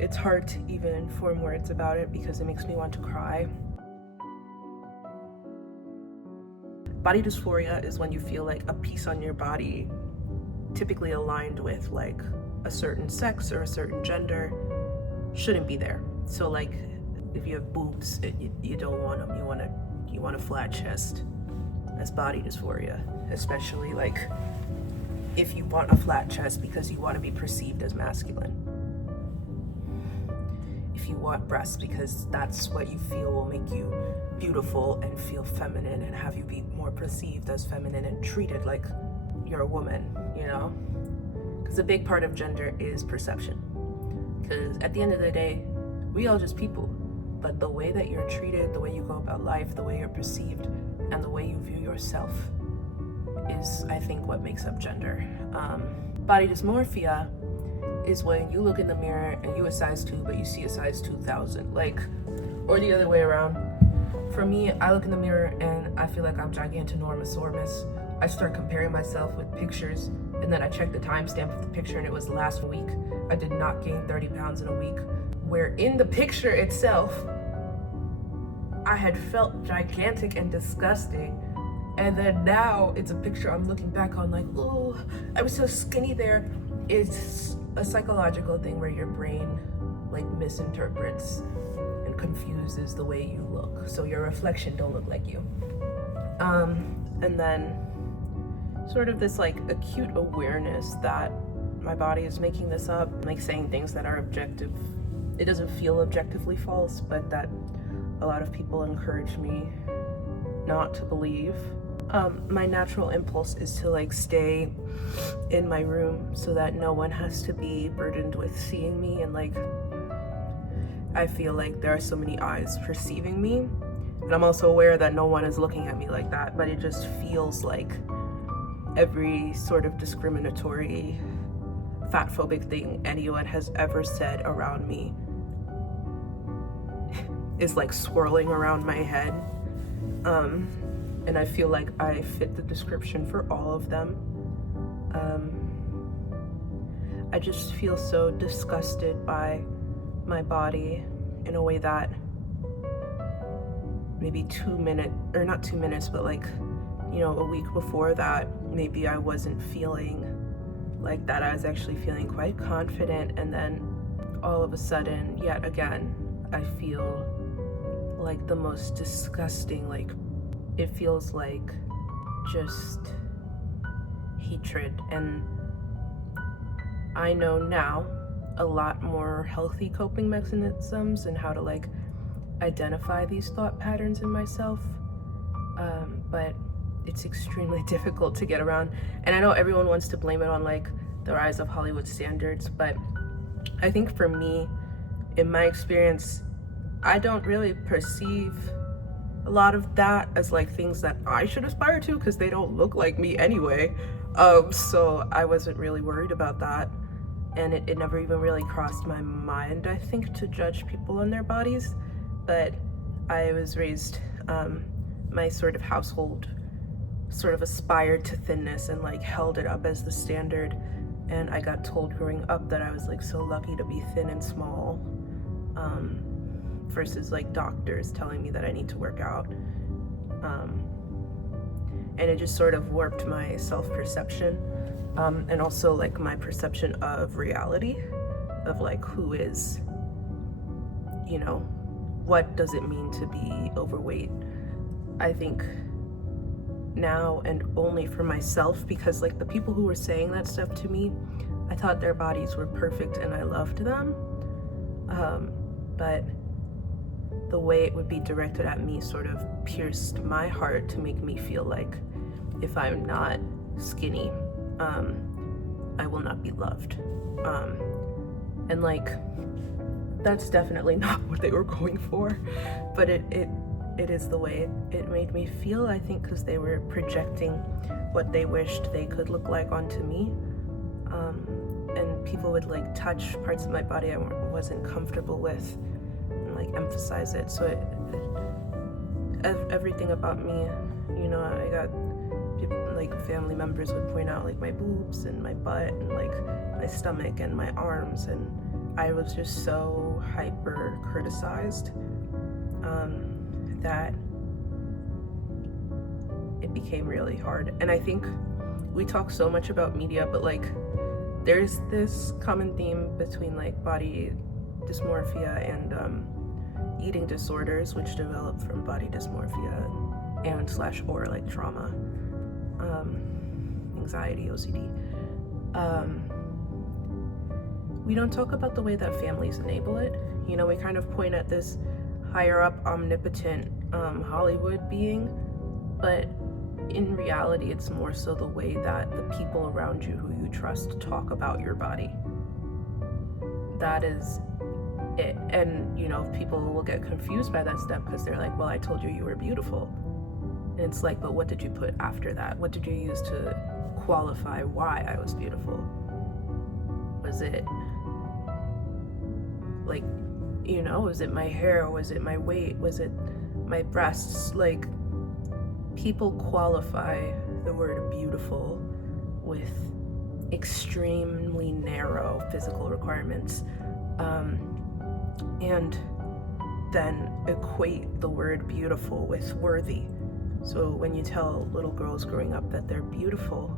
It's hard to even form words about it because it makes me want to cry. Body dysphoria is when you feel like a piece on your body, typically aligned with like a certain sex or a certain gender, shouldn't be there. So like if you have boobs, you don't want them. You want a flat chest. That's body dysphoria, especially like if you want a flat chest because you want to be perceived as masculine. If you want breasts because that's what you feel will make you beautiful and feel feminine and have you be more perceived as feminine and treated like you're a woman, you know? Because a big part of gender is perception. Because at the end of the day, we all just people, but the way that you're treated, the way you go about life, the way you're perceived, and the way you view yourself is, I think, what makes up gender. Body dysmorphia is when you look in the mirror and you a size 2, but you see a size 2,000, like, or the other way around. For me, I look in the mirror and I feel like I'm gigantonormosaurus. I start comparing myself with pictures, and then I check the timestamp of the picture and it was last week. I did not gain 30 pounds in a week, where in the picture itself, I had felt gigantic and disgusting. And then now it's a picture I'm looking back on like, oh, I was so skinny there. It's a psychological thing where your brain like misinterprets and confuses the way you look. So your reflection don't look like you. And then sort of this like acute awareness that my body is making this up, like saying things that are objective. It doesn't feel objectively false, but that a lot of people encourage me not to believe. My natural impulse is to like stay in my room so that no one has to be burdened with seeing me, and like I feel like there are so many eyes perceiving me, and I'm also aware that no one is looking at me like that, but it just feels like every sort of discriminatory, fatphobic thing anyone has ever said around me is like swirling around my head. And I feel like I fit the description for all of them. I just feel so disgusted by my body in a way that maybe 2 minutes, or not 2 minutes, but like, you know, a week before that, maybe I wasn't feeling like that. I was actually feeling quite confident, and then all of a sudden, yet again, I feel like the most disgusting, like, it feels like just hatred. And I know now a lot more healthy coping mechanisms and how to like identify these thought patterns in myself, but it's extremely difficult to get around. And I know everyone wants to blame it on like the rise of Hollywood standards, but I think for me, in my experience, I don't really perceive a lot of that as like things that I should aspire to, because they don't look like me anyway. So I wasn't really worried about that, and it never even really crossed my mind, I think, to judge people on their bodies. But I was raised, my sort of household sort of aspired to thinness and like held it up as the standard, and I got told growing up that I was like so lucky to be thin and small, versus like doctors telling me that I need to work out. And it just sort of warped my self-perception, and also like my perception of reality, of like who is, you know, what does it mean to be overweight. I think now, and only for myself, because like the people who were saying that stuff to me, I thought their bodies were perfect and I loved them, but the way it would be directed at me sort of pierced my heart to make me feel like if I'm not skinny, I will not be loved. And like, that's definitely not what they were going for, but it is the way it made me feel, I think, because they were projecting what they wished they could look like onto me. And people would like touch parts of my body I wasn't comfortable with, like emphasize it. So everything about me, you know, I got people, like family members would point out like my boobs and my butt and like my stomach and my arms, and I was just so hyper criticized that it became really hard. And I think we talk so much about media, but like there's this common theme between like body dysmorphia and eating disorders, which develop from body dysmorphia and / or like trauma, anxiety, OCD. We don't talk about the way that families enable it. You know, we kind of point at this higher up, omnipotent Hollywood being, but in reality, it's more so the way that the people around you who you trust talk about your body. That is it. And, you know, people will get confused by that step because they're like, well, I told you you were beautiful. And it's like, but what did you put after that? What did you use to qualify why I was beautiful? Was it like, you know, was it my hair? Was it my weight? Was it my breasts? Like, people qualify the word beautiful with extremely narrow physical requirements, and then equate the word beautiful with worthy. So when you tell little girls growing up that they're beautiful,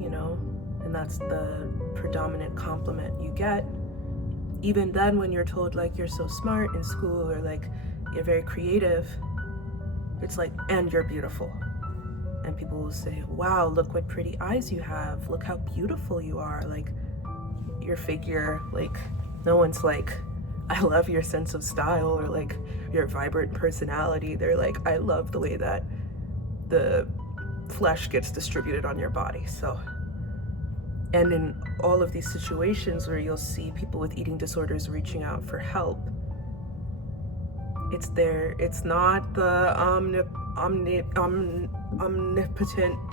you know, and that's the predominant compliment you get, even then when you're told like you're so smart in school or like you're very creative, it's like, and you're beautiful. And people will say, wow, look what pretty eyes you have. Look how beautiful you are. Like, your figure, like, no one's like, I love your sense of style or like your vibrant personality. They're like, I love the way that the flesh gets distributed on your body. So, and in all of these situations where you'll see people with eating disorders reaching out for help, it's not the omnipotent,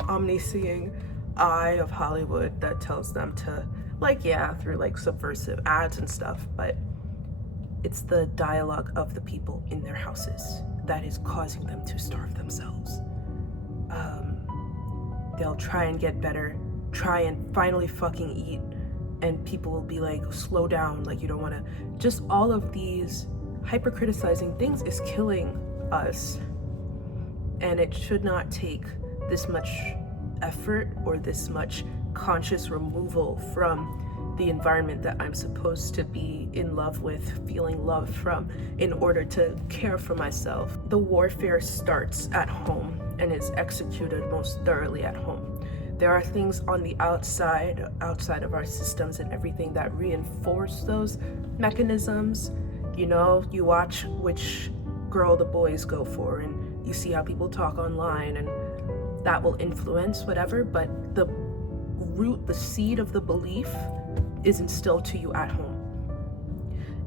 omniscient eye of Hollywood that tells them to, like, yeah, through like subversive ads and stuff, but it's the dialogue of the people in their houses that is causing them to starve themselves. They'll try and get better, try and finally fucking eat, and people will be like, slow down, like you don't want to. Just all of these hyper-criticizing things is killing us, and it should not take this much effort or this much conscious removal from the environment that I'm supposed to be in love with, feeling love from, in order to care for myself. The warfare starts at home and is executed most thoroughly at home. There are things on the outside of our systems and everything that reinforce those mechanisms. You know, you watch which girl the boys go for, and you see how people talk online, and that will influence whatever, but the root, the seed of the belief is instilled to you at home.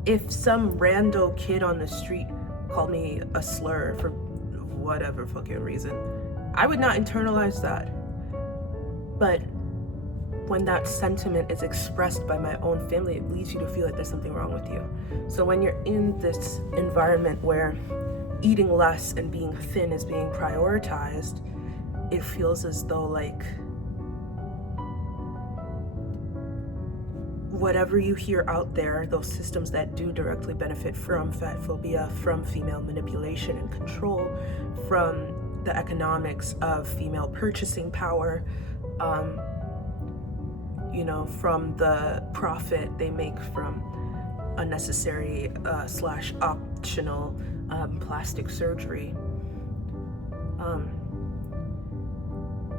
If some rando kid on the street called me a slur for whatever fucking reason, I would not internalize that. But when that sentiment is expressed by my own family, it leads you to feel like there's something wrong with you. So when you're in this environment where eating less and being thin is being prioritized, it feels as though like whatever you hear out there, those systems that do directly benefit from fat phobia, from female manipulation and control, from the economics of female purchasing power, you know, from the profit they make from unnecessary / optional plastic surgery.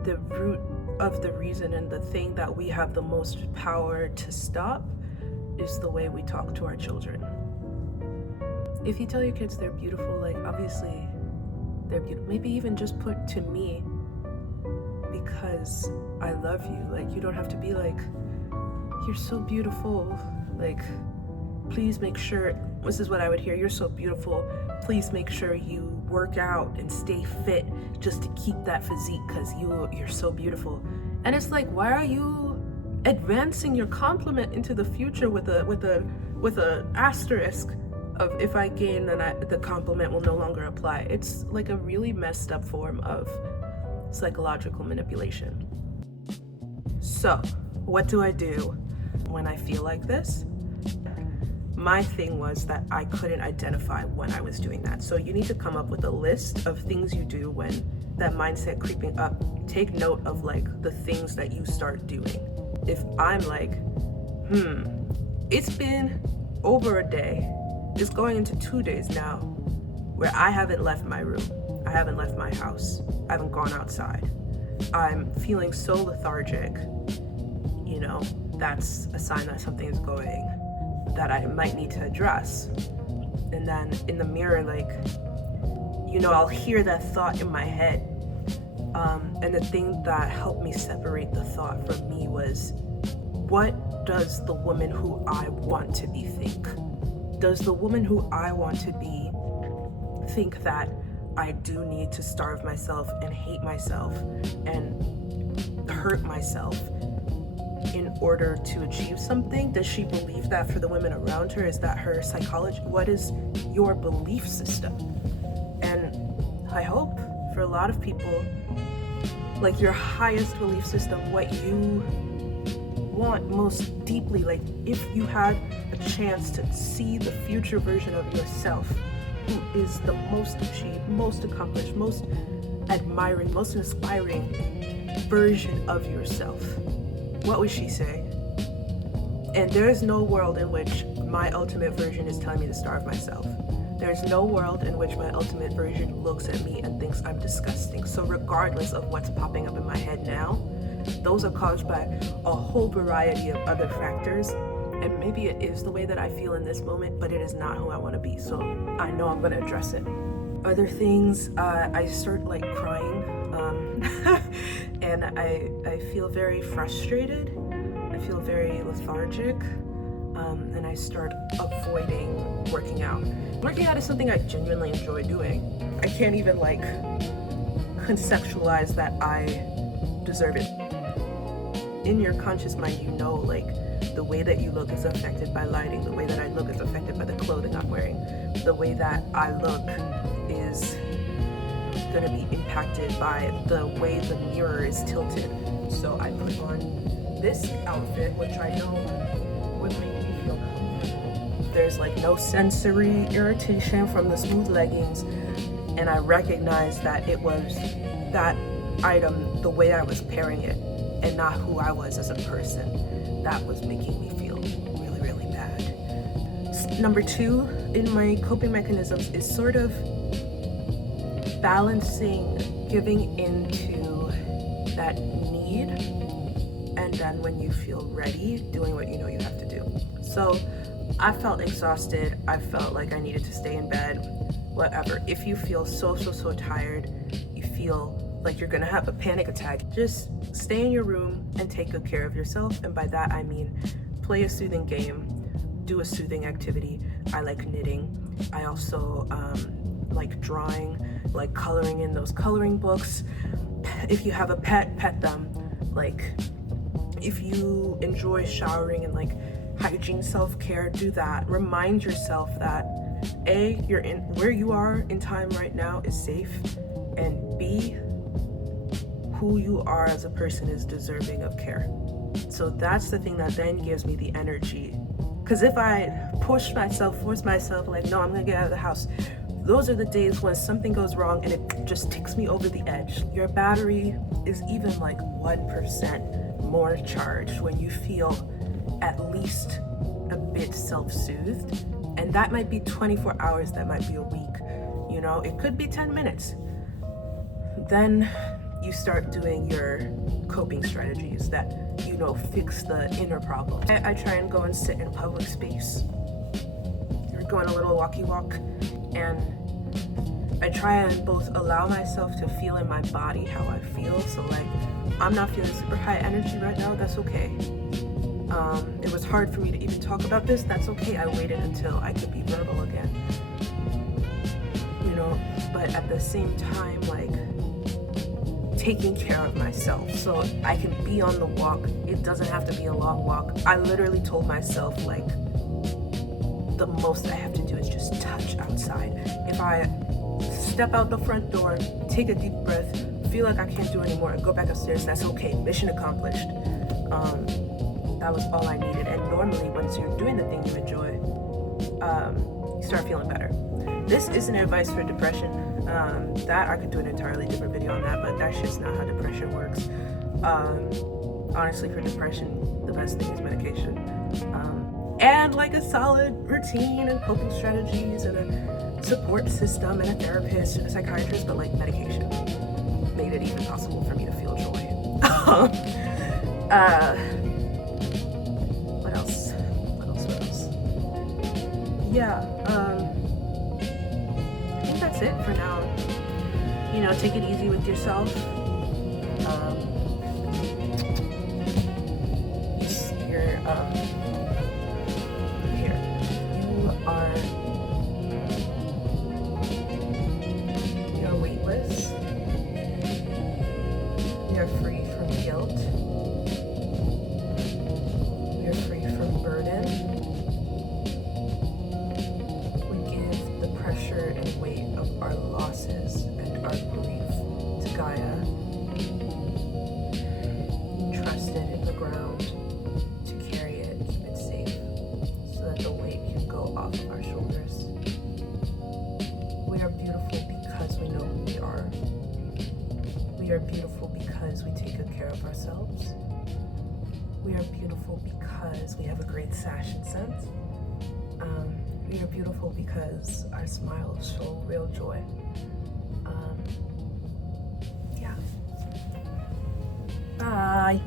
The root of the reason and the thing that we have the most power to stop is the way we talk to our children. If you tell your kids they're beautiful, like obviously they're beautiful, maybe even just put to me because I love you. Like, you don't have to be like, you're so beautiful, like please make sure, this is what I would hear, you're so beautiful, please make sure you work out and stay fit just to keep that physique because you're so beautiful. And it's like, why are you advancing your compliment into the future with a asterisk of if I gain then the compliment will no longer apply? It's like a really messed up form of psychological manipulation. So what do I do when I feel like this? My thing was that I couldn't identify when I was doing that. So you need to come up with a list of things you do when that mindset creeping up. Take note of like the things that you start doing. If I'm like, it's been over a day, it's going into 2 days now, where I haven't left my room, I haven't left my house, I haven't gone outside, I'm feeling so lethargic, you know, that's a sign that something is going, that I might need to address. And then in the mirror, like, you know, I'll hear that thought in my head. And the thing that helped me separate the thought from me was, what does the woman who I want to be think? Does the woman who I want to be think that I do need to starve myself and hate myself and hurt myself in order to achieve something? Does she believe that for the women around her? Is that her psychology? What is your belief system? And I hope for a lot of people, like your highest belief system, what you want most deeply, like if you had a chance to see the future version of yourself, who is the most achieved, most accomplished, most admiring, most inspiring version of yourself, what would she say? And there is no world in which my ultimate version is telling me to starve myself. There's no world in which my ultimate version looks at me and thinks I'm disgusting. So regardless of what's popping up in my head now, those are caused by a whole variety of other factors. And maybe it is the way that I feel in this moment, but it is not who I want to be. So I know I'm going to address it. Other things, I start like crying, and I feel very frustrated. I feel very lethargic, and I start avoiding working out. Working out is something I genuinely enjoy doing. I can't even like conceptualize that I deserve it. In your conscious mind, you know, like the way that you look is affected by lighting. The way that I look is affected by the clothing I'm wearing. The way that I look is gonna be impacted by the way the mirror is tilted. So I put on this outfit, which I know would make me feel comfortable. There's like no sensory irritation from the smooth leggings, and I recognized that it was that item, the way I was pairing it, and not who I was as a person, that was making me feel really, really bad. Number 2 in my coping mechanisms is sort of balancing giving into that need, and then when you feel ready, doing what you know you have to do. So I felt exhausted. I felt like I needed to stay in bed, whatever. If you feel so tired, you feel like you're gonna have a panic attack, just stay in your room and take good care of yourself. And by that I mean play a soothing game, do a soothing activity. I like knitting. I also like drawing, like coloring in those coloring books. If you have a pet, pet them. Like if you enjoy showering and like hygiene, self-care, do that. Remind yourself that A, you're in where you are in time right now is safe, and B, who you are as a person is deserving of care. So that's the thing that then gives me the energy. Because if I force myself, like, no, I'm gonna get out of the house, those are the days when something goes wrong and it just takes me over the edge. Your battery is even like 1% more charged when you feel at least a bit self-soothed. And that might be 24 hours, that might be a week, you know, it could be 10 minutes. Then you start doing your coping strategies that, you know, fix the inner problem. I try and go and sit in public space, or go on a little walkie walk, and I try and both allow myself to feel in my body how I feel. So like, I'm not feeling super high energy right now, that's okay. It was hard for me to even talk about this, that's okay. I waited until I could be verbal again, you know, but at the same time, like, taking care of myself so I can be on the walk. It doesn't have to be a long walk. I literally told myself, like, the most I have to do is just touch outside. If I step out the front door, take a deep breath, feel like I can't do anymore, and go back upstairs, that's okay. Mission accomplished. that was all I needed. And normally, once you're doing the thing you enjoy, you start feeling better. This isn't advice for depression. That I could do an entirely different video on that, but that's just not how depression works. Honestly, for depression, the best thing is medication. And like a solid routine and coping strategies and a support system and a therapist and a psychiatrist, but like medication made it even possible for me to feel joy. What else? Yeah, I think that's it for now. You know, take it easy with yourself. You're weightless. You're free from guilt. You're free from burden. We give the pressure and weight of our losses and our grief to Gaia. Trust it in the ground to carry it, keep it safe, so that the weight can go off of our shoulders. We are beautiful because we know who we are. We are beautiful because we take good care of ourselves. We are beautiful because we have a great fashion sense. We are beautiful because our smiles show real joy. Yeah. Bye.